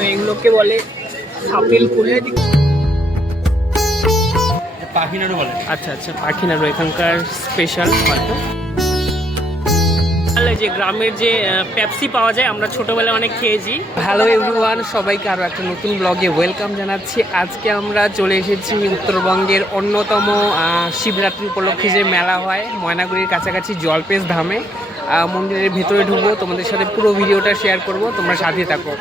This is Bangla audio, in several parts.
তো এগুলোকে বলে আপেল ফুলে পাখি নাড়ু বলে। আচ্ছা আচ্ছা, পাখি নাড়ু এখানকার স্পেশাল হয়তো। যে গ্রামের যে পেপসি পাওয়া যায়, আমরা ছোটবেলায় অনেক খেয়েছি। হ্যালো এভরিওয়ান, সবাইকে আরও একটা নতুন ব্লগে ওয়েলকাম জানাচ্ছি। আজকে আমরা চলে এসেছি উত্তরবঙ্গের অন্যতম শিবরাত্রি উপলক্ষে যে মেলা হয় ময়নাগুড়ির কাছাকাছি জলপেশ ধামে। মন্দিরের ভেতরে ঢুকবো, তোমাদের সাথে পুরো ভিডিওটা শেয়ার করব, তোমরা সাথে থাকো।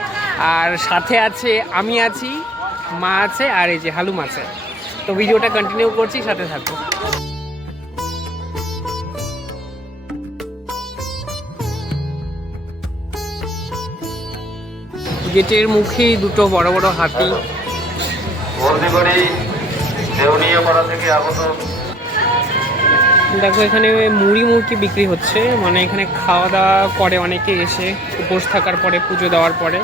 আর সাথে আছে আমি আছি, মা আছে, আর এই যে হালুম আছে। তো ভিডিওটা কন্টিনিউ করছি, সাথে থাকো। গেটের মুখেই দুটো বড় বড় হাতি। দেখো এখানে মুড়ি মুড়কি বিক্রি হচ্ছে, মানে এখানে খাওয়া দাওয়া করে অনেকে এসে উপোস থাকার পরে, পুজো দেওয়ার পরে।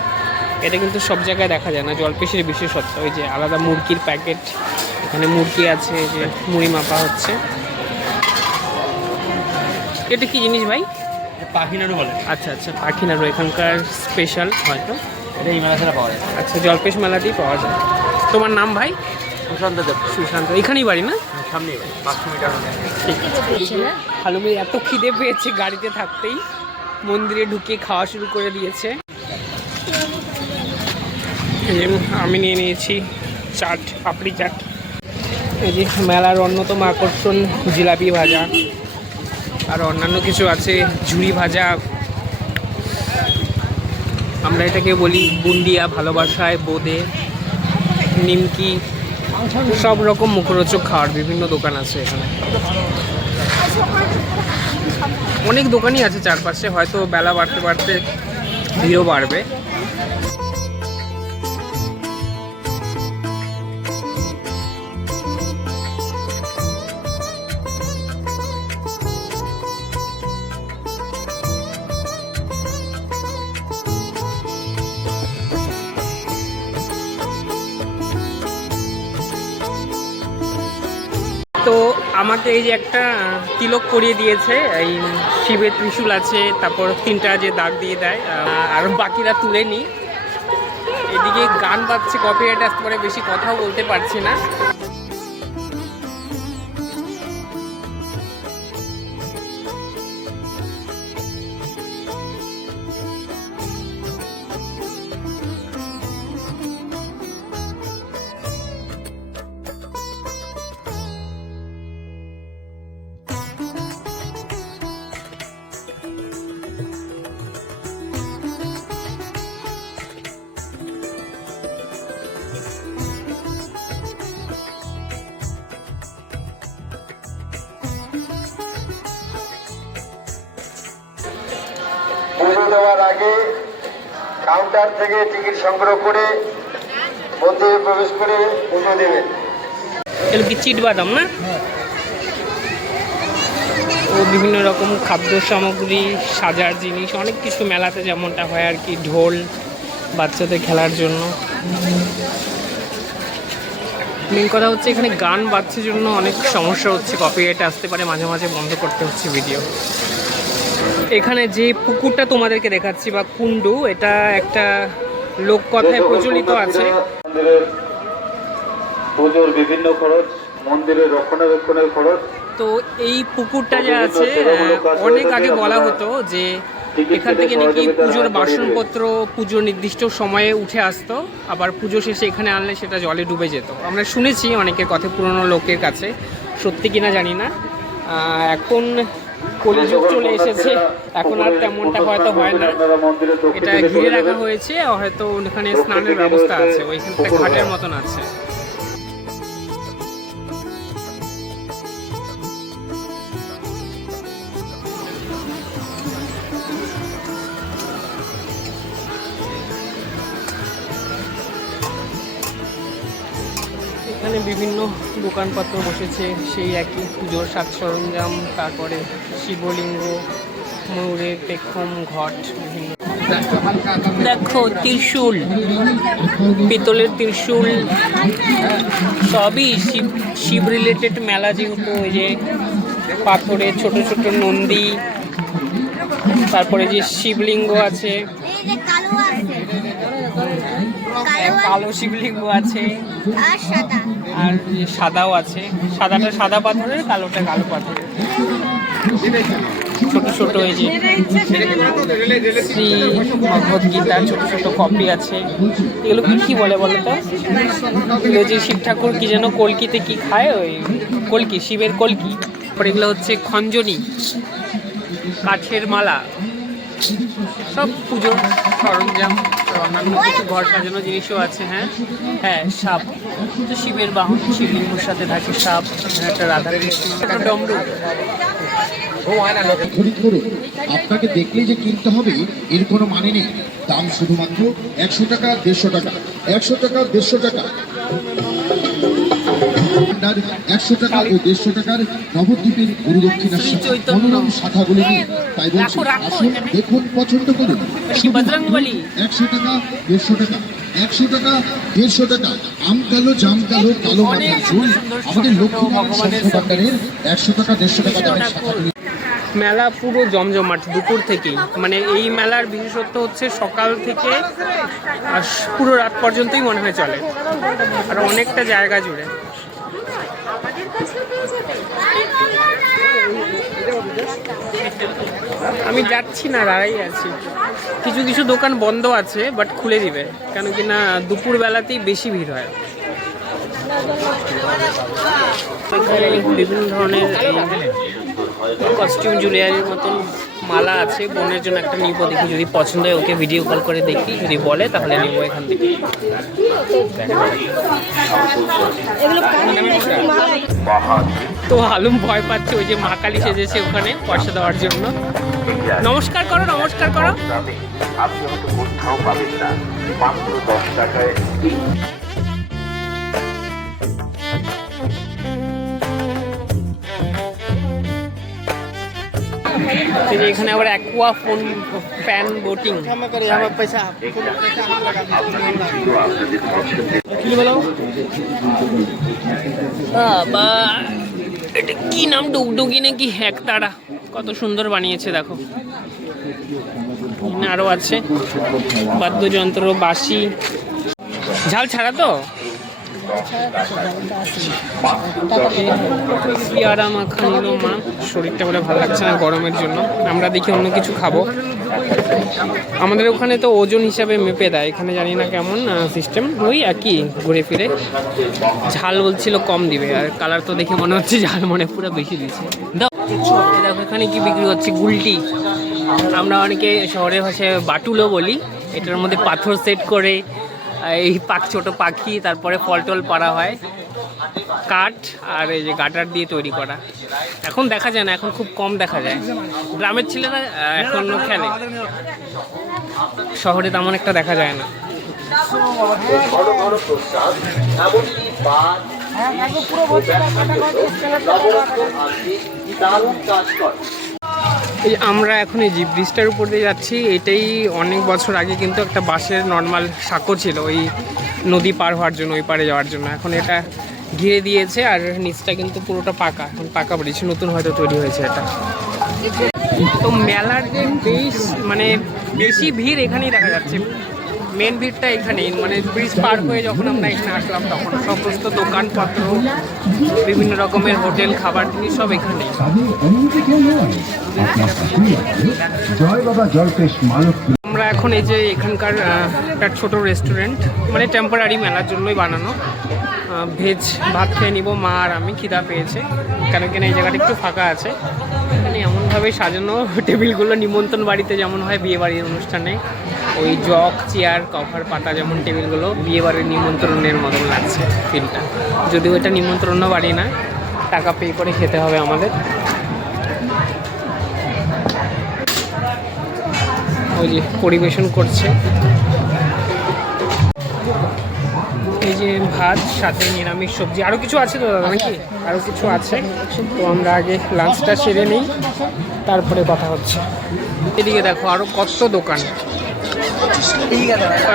এটা কিন্তু সব জায়গায় দেখা যায় না, জলপেশের বিশেষত্ব। ওই যে আলাদা মুড়কির প্যাকেট, এখানে মুড়কি আছে, যে মুড়ি মাপা হচ্ছে। এটা কি জিনিস ভাই? পাখি নাড়ু বলে। আচ্ছা আচ্ছা, পাখি নাড়ু এখানকার স্পেশাল হয়তো। এটা এই মেলা ছাড়া পাওয়া যায়। আচ্ছা, জলপেশ মেলাতেই পাওয়া যায়। তোমার নাম ভাই? সুশান্ত দেব। সুশান্ত, এখানেই বাড়ি না? সামনেই 500 মিটার। ঠিক আছে। হালুমি এত খিদে পেয়েছে গাড়িতে থাকতেই মন্দিরে ঢুকে খাওয়া শুরু করে দিয়েছে। আমি নিয়ে নিয়েছি চাট, পাপড়ি চাট। এই যে মেলার অন্যতম আকর্ষণ জিলাপি ভাজা, আর অন্যান্য কিছু আছে, ঝুড়ি ভাজা। আমরা এটাকে বলি বুন্দিয়া, ভালোবাসায় বোঁদে, নিমকি, সব রকম মুখরোচক খাওয়ার বিভিন্ন দোকান আছে এখানে। অনেক দোকানই আছে চারপাশে, হয়তো বেলা বাড়তে বাড়তে ভিড়ও বাড়বে। তো আমাকে এই যে একটা তিলক করিয়ে দিয়েছে, এই শিবের ত্রিশূল আছে, তারপর 3টা যে দাগ দিয়ে দেয়, আর বাকিরা তুলে নি। এদিকে গান বাজছে, কপিরাইট আসতে পারে, বেশি কথাও বলতে পারছি না। পুজো দেওয়ার আগে কাউন্টার থেকে টিকিট সংগ্রহ করে মন্দিরে প্রবেশ করে পুজো দেবেন। এগুলো কি চিট বাদাম না? ও বিভিন্ন রকম খাদ্য সামগ্রী, সাজার জিনিস, অনেক কিছু মেলাতে যেমনটা হয় আর কি। ঢোল, বাচ্চাদের খেলার জন্য। মেন কথা হচ্ছে এখানে গান বাজছে জন্য অনেক সমস্যা হচ্ছে, কপিরাইট আসতে পারে, মাঝে মাঝে বন্ধ করতে হচ্ছে ভিডিও। এখানে যে পুকুরটা তোমাদেরকে দেখাচ্ছি বা কুণ্ডু, এটা একটা লোককথায় প্রচলিত আছে। পুজোর বিভিন্ন খরচ, মন্দিরের রক্ষণাবেক্ষণের খরচ। তো এই পুকুরটা যে আছে, অনেক আগে বলা হতো যে এখান থেকে নাকি পুজোর বাসনপত্র পুজোর নির্দিষ্ট সময়ে উঠে আসতো, আবার পুজো শেষে এখানে আনলে সেটা জলে ডুবে যেত। আমরা শুনেছি অনেকের কথা, পুরনো লোকের কাছে, সত্যি কিনা জানি না। এখন কলিযুগ চলে এসেছে, এখন আর তেমনটা হয়তো হয় না। এটা ঘিরে রাখা হয়েছে, হয়তো ওখানে স্নানের ব্যবস্থা আছে, ওইখানটা ঘাটের মতন আছে। এখানে বিভিন্ন দোকানপত্র বসেছে, সেই একই পুজোর সাজ সরঞ্জাম, তারপরে শিবলিঙ্গ, ময়ূরের পেখম, ঘট, বিভিন্ন। দেখো ত্রিশূল, পিতলের ত্রিশূল, সবই শিব রিলেটেড মেলা যেহেতু। ওই যে পাথরের ছোট ছোট নন্দী, তারপরে যে শিবলিঙ্গ আছে, কালো শিবলিঙ্গ আছে আর সাদা। আর সাদাও আছে। সাদাটা সাদা পাথরের, কালোটা কালো পাথরের। ছোট ছোট এই যে শ্রী ভগবদ গীতার ছোট ছোট কপি আছে। এগুলো কি বলে বলো তো? এগুলো যে শিব ঠাকুর কি যেন কলকিতে কি খায়, ওই কলকি, শিবের কলকি। তারপর এগুলো হচ্ছে খঞ্জনি, কাঠের মালা, সব পুজোর সরঞ্জাম, অন্যান্য কিছু ঘর সাজানো জিনিসও আছে। হ্যাঁ হ্যাঁ, সাপ তো শিবের বাহন, শিবলিঙ্গের সাথে থাকে সাপ। একটা রাধা কৃষ্ণ, একটা ডমরু। খরিদ করুন। আপনাকে দেখলেই যে কিনতে হবে এর কোনো মানে নেই। দাম শুধুমাত্র 100 টাকা, 150 টাকা, 100 টাকা, 150 টাকা। 100 টাকা ও 150 টাকার নবদ্বীপের গুরুদক্ষিণার মনোরম শাখাগুলি নিয়ে। তাই বলছি, আসুন দেখুন, পছন্দ করুন। 100 টাকা, 150 টাকা, 100 টাকা, 150 টাকা। আম কালো, জাম কালো, কালো মাথার ঝুল। আমাদের লক্ষ্মীনারায়ণ স্বাস্থ্য ভাণ্ডারের 100 টাকা, 150 টাকা দামের শাখাগুলি। মেলা পুরো জমজমাট দুপুর থেকেই। মানে এই মেলার বিশেষত্ব হচ্ছে সকাল থেকে আর পুরো রাত পর্যন্তই মনে হয় চলে, আর অনেকটা জায়গা জুড়ে। আমি যাচ্ছি না, দাঁড়াই আছি। কিছু কিছু দোকান বন্ধ আছে, বাট খুলে দিবে, কেন কি না দুপুর বেলাতেই বেশি ভিড় হয়। বিভিন্ন ধরনের কস্টিউম, জুয়েলারির মতন মালা আছে। বোনের জন্য একটা নিব, দেখি যদি পছন্দ হয় ওকে ভিডিও কল করে দেখি, যদি বলে তাহলে নিব এখান থেকে। তো আলম ভয় পাচ্ছে, ওই যে মা কালী সেজেছে ওখানে পয়সা দেওয়ার জন্য। নমস্কার করো, নমস্কার করো। আপনি হয়তো কোথাও পাবেন না, মাত্র 10 টাকায়। এখানে আবার অ্যাকোয়া ফোন প্যান বোটিং। এটা কি নাম, ডুগডুগি নাকি একতারা? কত সুন্দর বানিয়েছে দেখো। আরো আছে বাদ্যযন্ত্র, বাঁশি। ঝাল ছাড়া তো? পেয়ারা মাখা নিল মা, শরীরটা বলে ভালো লাগছে না গরমের জন্য। আমরা দেখি অন্য কিছু খাবো। আমাদের ওখানে তো ওজন হিসাবে মেপে দেয়, এখানে জানি না কেমন সিস্টেম। ওই একই ঘুরে ফিরে। ঝাল বলছিল কম দিবে, আর কালার তো দেখে মনে হচ্ছে ঝাল মনে পুরো বেশি দিচ্ছে। দেখো এখানে কি বিক্রি হচ্ছে, গুলটি। আমরা অনেকে শহরের ভাষায় বাটুলও বলি। এটার মধ্যে পাথর সেট করে এই ছোট পাখি, তারপরে ফল টল পাড়া হয়, কাঠ আর এই যে গাটার দিয়ে তৈরি করা। এখন দেখা যায় না, এখন খুব কম দেখা যায়। গ্রামের ছেলেরা এখনো খেলে, শহরে তেমন একটা দেখা যায় না। এই আমরা এখন এই জিপ ব্রিজটার উপর দিয়ে যাচ্ছি। এটাই অনেক বছর আগে কিন্তু একটা বাঁশের নর্মাল সাঁকো ছিল ওই নদী পার হওয়ার জন্য, ওই পারে যাওয়ার জন্য। এখন এটা ঘিরে দিয়েছে, আর নিচটা কিন্তু পুরোটা পাকা, এখন পাকা ব্রিজ, নতুন হয়তো তৈরি হয়েছে এটা। তো মেলার যে মানে বেশি ভিড় এখানেই দেখা যাচ্ছে। মেন ভিড়টা এখানেই, মানে ব্রিজ পার হয়ে যখন আমরা এখানে আসলাম তখন সমস্ত দোকানপত্র, বিভিন্ন রকমের হোটেল, খাবার জিনিস সব এখানেই। আমরা এখন এই যে এখানকার একটা ছোট রেস্টুরেন্ট, মানে টেম্পোরারি মেলার জন্যই বানানো। ভেজ ভাত খেয়ে নিব মা আর আমি, খিদা পেয়েছে। কেন কিনা এই জায়গাটা একটু ফাঁকা আছে। এখানে এমনভাবে সাজানো টেবিলগুলো নিমন্ত্রণ বাড়িতে যেমন হয় বিয়ে বাড়ির অনুষ্ঠানে, ওই জগ, চেয়ার, কভার, পাতা যেমন টেবিলগুলো, বিয়ে বাড়ির নিমন্ত্রণের মতন লাগছে ফিলটা। যদিও এটা নিমন্ত্রণ বাড়ি না, টাকা পে করে খেতে হবে আমাদের। ওই যে পরিবেশন করছে, এই যে ভাত, সাথে নিরামিষ সবজি, আরও কিছু আছে তো দাদা নাকি? আরও কিছু আছে। তো আমরা আগে লাঞ্চটা সেরে নিই, তারপরে কথা হচ্ছে। এদিকে দেখো আরও কত দোকান।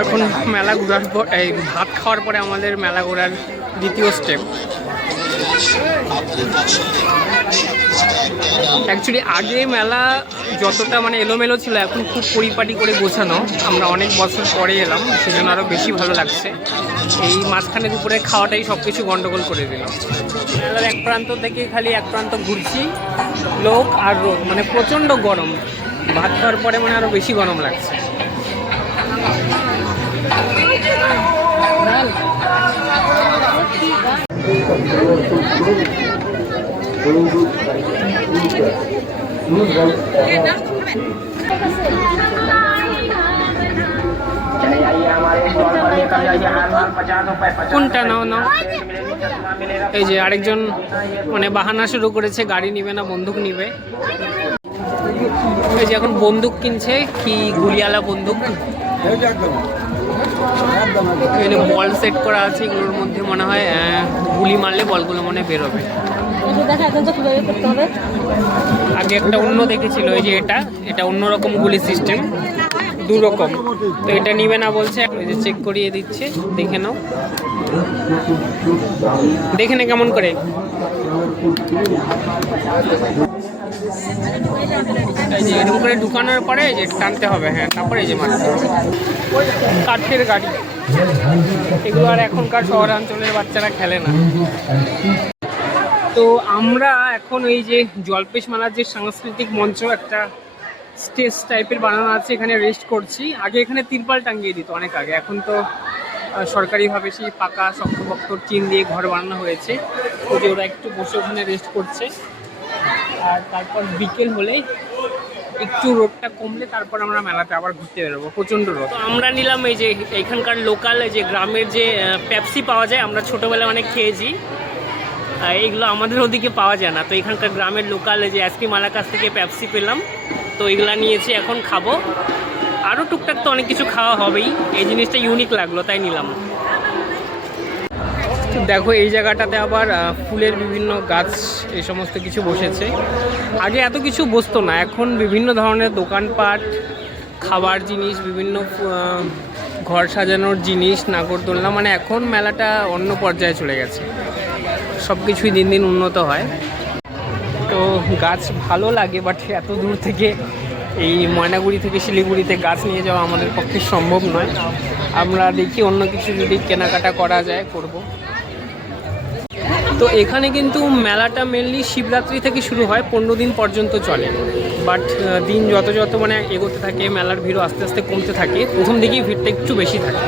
এখন মেলা ঘোরার পর, এই ভাত খাওয়ার পরে আমাদের মেলা ঘোরার দ্বিতীয় স্টেপ। অ্যাকচুয়ালি আগে মেলা যতটা মানে এলোমেলো ছিল, এখন খুব পরিপাটি করে গোছানো। আমরা অনেক বছর পরে এলাম, সেজন্য আরও বেশি ভালো লাগছে। এই মাঝখানে দুপুরে খাওয়াটাই সব কিছু গন্ডগোল করে দিল। মেলার এক প্রান্ত থেকে খালি এক প্রান্ত ঘুরছি, লোক আর রোদ, মানে প্রচণ্ড গরম। ভাত খাওয়ার পরে মানে আরও বেশি গরম লাগছে। কোনটা নাও নাও। এই যে আরেকজন মানে বাহানা শুরু করেছে, গাড়ি নিবে না বন্দুক নিবে। এই যে এখন বন্দুক কিনছে, কি গুলিয়ালা বন্দুক। এখানে বল সেট করা আছে, এগুলোর মধ্যে মনে হয় গুলি মারলে বলগুলো মনে বেরোবে। আগে একটা অন্য দেখেছিল, এই যে এটা অন্যরকম গুলি সিস্টেম, দু রকম। তো এটা নিবে না বলছে, এই যে চেক করিয়ে দিচ্ছে, দেখে নাও, দেখে নে কেমন করে। এই যে এরকম করে ঢুকানোর পরে এই যে টানতে হবে, হ্যাঁ, তারপরে এই যে মারতে হবে। কাঠের গাড়ি এগুলো আর এখনকার শহরাঞ্চলের বাচ্চারা খেলে না। তো আমরা এখন এই যে জলপেশ মেলার যে সাংস্কৃতিক মঞ্চ, একটা স্টেজ টাইপের বানানো আছে, এখানে রেস্ট করছি। আগে এখানে তিরপাল টাঙ্গিয়ে দিত অনেক আগে, এখন তো সরকারিভাবে সেই পাকা শক্তপোক্ত টিন দিয়ে ঘর বানানো হয়েছে। তো যে ওরা একটু বসে ওখানে রেস্ট করছে, আর তারপর বিকেল হলে একটু রোদটা কমলে তারপর আমরা মেলাতে আবার ঘুরতে বেরোবো। প্রচণ্ড রোদ। তো আমরা নিলাম এই যে এখানকার লোকাল যে গ্রামের যে পেপসি পাওয়া যায়, আমরা ছোটোবেলায় অনেক খেয়েছি, এইগুলো আমাদের ওদিকে পাওয়া যায় না। তো এখানকার গ্রামের লোকাল যে আইসক্রিম আলার কাছ থেকে পেপসি পেলাম, তো এগুলা নিয়েছি, এখন খাবো। আরও টুকটাক তো অনেক কিছু খাওয়া হবেই, এই জিনিসটা ইউনিক লাগলো তাই নিলাম। দেখো এই জায়গাটাতে আবার ফুলের বিভিন্ন গাছ, এই সমস্ত কিছু বসেছে। আগে এত কিছু বসতো না, এখন বিভিন্ন ধরনের দোকানপাট, খাবার জিনিস, বিভিন্ন ঘর সাজানোর জিনিস, নাগরদোলনা, মানে এখন মেলাটা অন্য পর্যায়ে চলে গেছে। সব কিছুই দিন দিন উন্নত হয়। তো গাছ ভালো লাগে, বাট এত দূর থেকে এই ময়নাগুড়ি থেকে শিলিগুড়িতে গাছ নিয়ে যাওয়া আমাদের পক্ষে সম্ভব নয়। আমরা দেখি অন্য কিছু যদি কেনাকাটা করা যায় করব। তো এখানে কিন্তু মেলাটা মেনলি শিবরাত্রি থেকে শুরু হয়, 15 দিন পর্যন্ত চলে। বাট দিন যত যত মানে এগোতে থাকে, মেলার ভিড়ও আস্তে আস্তে কমতে থাকে। প্রথম দিকেই ভিড়টা একটু বেশি থাকে।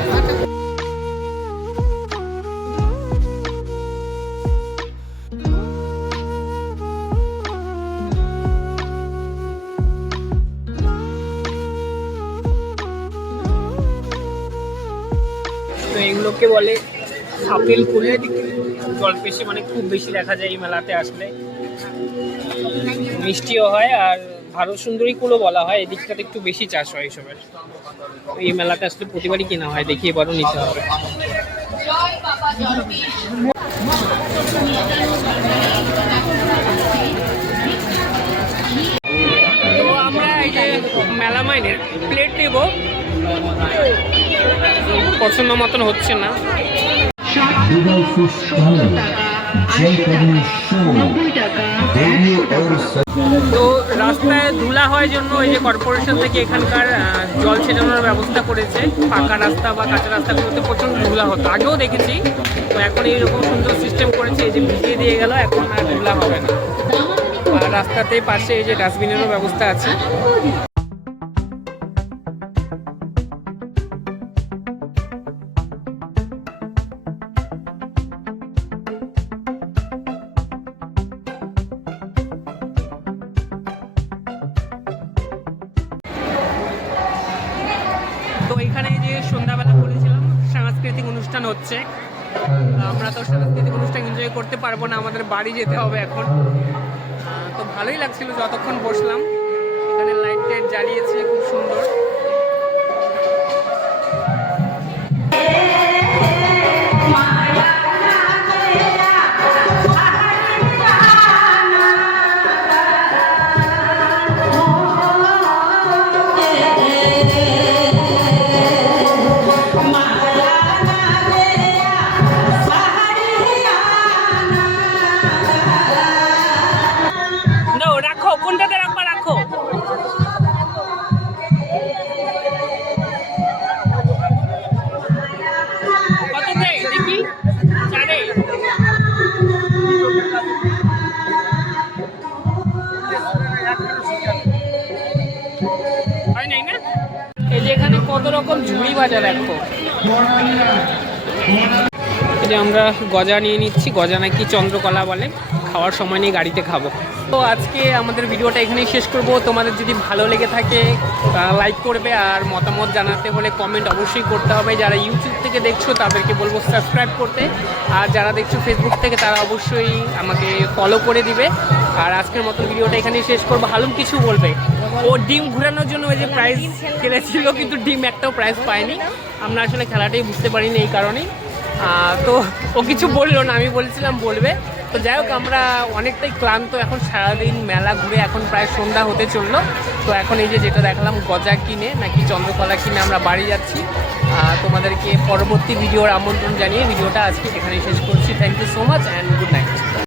তো এগুলোকে বলে আপেল কুল, জলপেশি, মানে খুব বেশি দেখা যায় এই মেলাতে আসলে। মিষ্টিও হয়, আর ভারত সুন্দরী কুলও বলা হয়, এদিকটাতে একটু বেশি চাষ হয় এইসবের। এই মেলাতে আসলে প্রতিবারই কেনা হয়, দেখি এবারও নিতে হবে। তো আমরা এই যে মেলা মাইনের প্লেট নেব, পছন্দ মতন হচ্ছে না। তো রাস্তায় ধুলা হওয়ার জন্য এই যে কর্পোরেশন থেকে এখানকার জল ছেটানোর ব্যবস্থা করেছে। পাকা রাস্তা বা কাঁচা রাস্তাগুলোতে প্রচণ্ড ধুলা হতো, আগেও দেখেছি। তো এখন এইরকম সুন্দর সিস্টেম করেছে, এই যে ভিজিয়ে দিয়ে গেল, এখন আর ধুলা হবে না। আর রাস্তাতে পাশে এই যে ডাস্টবিনেরও ব্যবস্থা আছে। তো এখানে যে সন্ধ্যাবেলা বলেছিলাম সাংস্কৃতিক অনুষ্ঠান হচ্ছে, আমরা তো সাংস্কৃতিক অনুষ্ঠান এনজয় করতে পারবো না, আমাদের বাড়ি যেতে হবে এখন। তো ভালোই লাগছিল যতক্ষণ বসলাম। এখানে লাইট টাইট জ্বালিয়েছে, খুব সুন্দর। তালি বাজা দেখো। এই যে আমরা গজা নিয়ে নিচ্ছি, গজা নাকি চন্দ্রকলা বলে, খাওয়ার সময় নিয়ে গাড়িতে খাবো। তো আজকে আমাদের ভিডিওটা এখানেই শেষ করব। তোমাদের যদি ভালো লেগে থাকে লাইক করবে, আর মতামত জানাতে হলে কমেন্ট অবশ্যই করতে হবে। যারা ইউটিউব থেকে দেখছো তাদেরকে বলবো সাবস্ক্রাইব করতে, আর যারা দেখছো ফেসবুক থেকে তারা অবশ্যই আমাকে ফলো করে দিবে। আর আজকের মতো ভিডিওটা এখানেই শেষ করবো। হালুম কিছু বলবে? ও ডিম ঘুরানোর জন্য ওই যে প্রাইজ খেলেছিল, কিন্তু ডিম একটাও প্রাইজ পায়নি। আমরা আসলে খেলাটাই বুঝতে পারিনি, এই কারণেই। তো ও কিছু বললো না, আমি বলছিলাম বলবে। তো যাই হোক, আমরা অনেকটাই ক্লান্ত এখন, সারাদিন মেলা ঘুরে এখন প্রায় সন্ধ্যা হতে চললো। তো এখন এই যে যেটা দেখালাম গজা কিনে নাকি চন্দ্রকলা কিনে আমরা বাড়ি যাচ্ছি। তোমাদেরকে পরবর্তী ভিডিওর আমন্ত্রণ জানিয়ে ভিডিওটা আজকে এখানেই শেষ করছি। Thank you so much and good night.